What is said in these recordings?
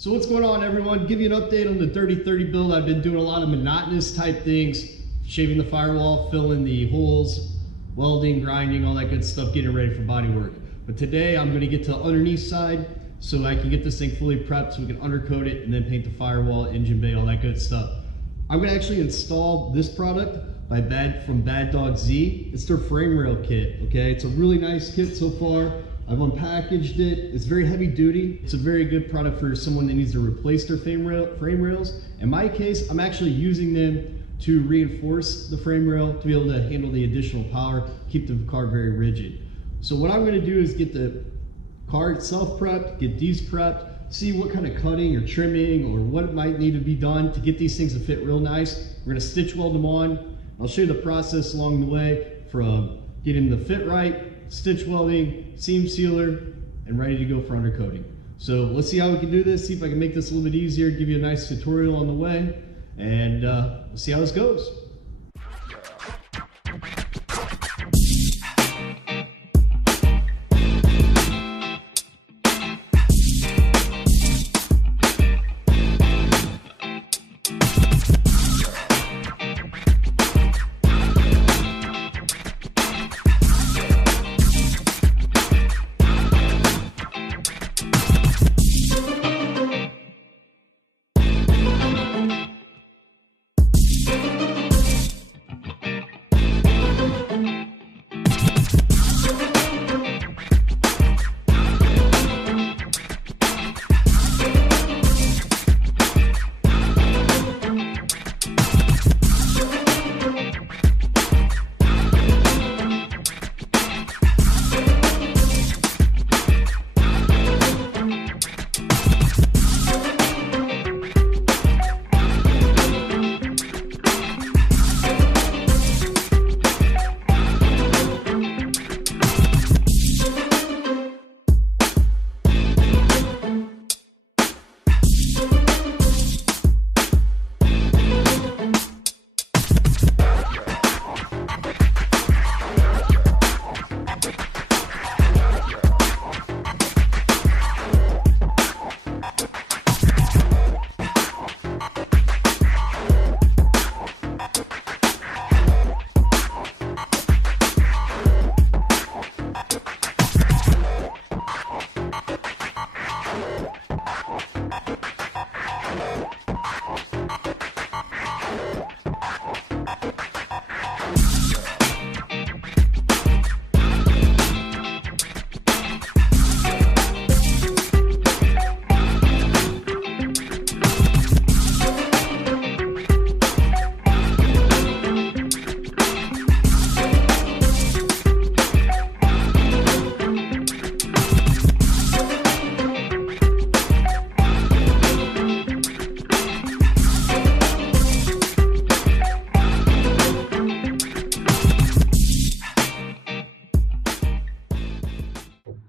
So what's going on, everyone? Give you an update on the Dirty 30 build. I've been doing a lot of monotonous type things, shaving the firewall, filling the holes, welding, grinding, all that good stuff, getting ready for body work. But today I'm going to get to the underneath side so I can get this thing fully prepped so we can undercoat it and then paint the firewall, engine bay, all that good stuff. I'm going to actually install this product from Bad Dog Z. It's their frame rail kit, okay? It's a really nice kit so far. I've unpackaged it. It's very heavy duty. It's a very good product for someone that needs to replace their frame rails. In my case, I'm actually using them to reinforce the frame rail to be able to handle the additional power, keep the car very rigid. So what I'm going to do is get the car itself prepped, get these prepped, see what kind of cutting or trimming or what might need to be done to get these things to fit real nice. We're going to stitch weld them on. I'll show you the process along the way from getting the fit right, stitch welding, seam sealer, and ready to go for undercoating. So let's see how we can do this, see if I can make this a little bit easier, give you a nice tutorial on the way, and we'll see how this goes.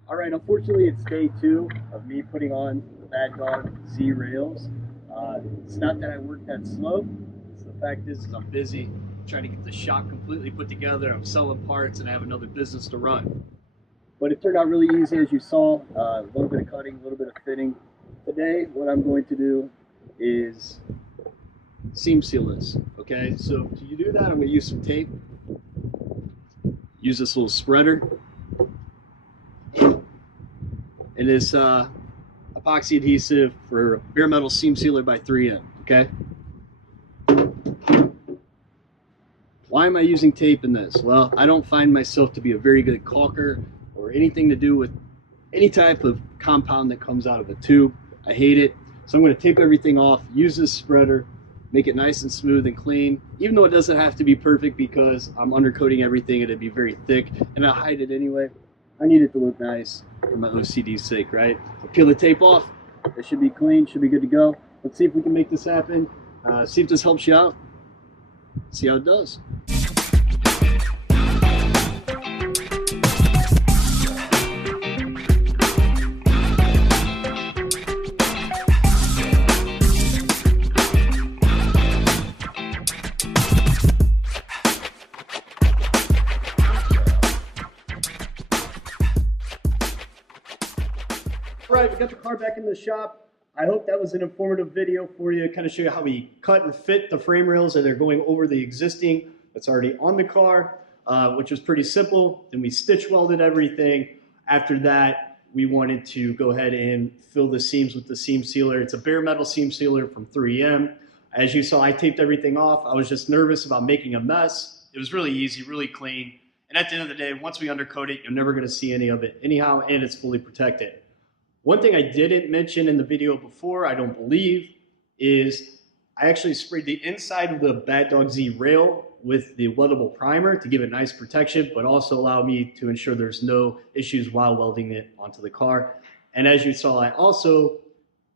Alright, unfortunately it's day 2 of me putting on the Bad Dog Z rails. It's not that I work that slow. It's the fact is I'm busy trying to get the shop completely put together. I'm selling parts and I have another business to run. But it turned out really easy, as you saw. A little bit of cutting, a little bit of fitting. Today what I'm going to do is seam seal this. Okay, so to do that I'm going to use some tape. Use this little spreader. It is epoxy adhesive for bare metal seam sealer by 3M, okay? Why am I using tape in this? Well, I don't find myself to be a very good caulker or anything to do with any type of compound that comes out of a tube. I hate it. So I'm going to tape everything off, use this spreader, make it nice and smooth and clean, even though it doesn't have to be perfect because I'm undercoating everything and it'd be very thick, and I'll hide it anyway. I need it to look nice for my OCD's sake, right? So peel the tape off. It should be clean, should be good to go. Let's see if we can make this happen. See if this helps you out. See how it does. All right, we got the car back in the shop. I hope that was an informative video for you, kind of show you how we cut and fit the frame rails that are going over the existing that's already on the car, which was pretty simple. Then we stitch welded everything. After that, we wanted to go ahead and fill the seams with the seam sealer. It's a bare metal seam sealer from 3M. As you saw, I taped everything off. I was just nervous about making a mess. It was really easy, really clean. And at the end of the day, once we undercoat it, you're never going to see any of it anyhow, and it's fully protected. One thing I didn't mention in the video before, I don't believe, is I actually sprayed the inside of the Bad Dog Z rail with the weldable primer to give it nice protection, but also allow me to ensure there's no issues while welding it onto the car. And as you saw, I also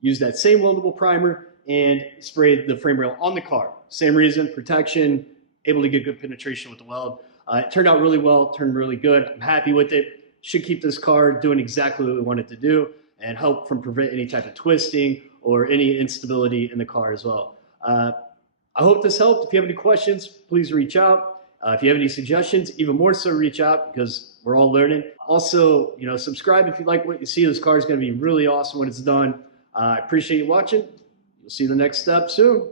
used that same weldable primer and sprayed the frame rail on the car. Same reason, protection, able to get good penetration with the weld. It turned out really well, turned really good. I'm happy with it. Should keep this car doing exactly what we want it to do and help from prevent any type of twisting or any instability in the car as well. I hope this helped. If you have any questions, please reach out. If you have any suggestions, even more so reach out because we're all learning. Also, subscribe if you like what you see. This car is going to be really awesome when it's done. I appreciate you watching. We'll see you the next step soon.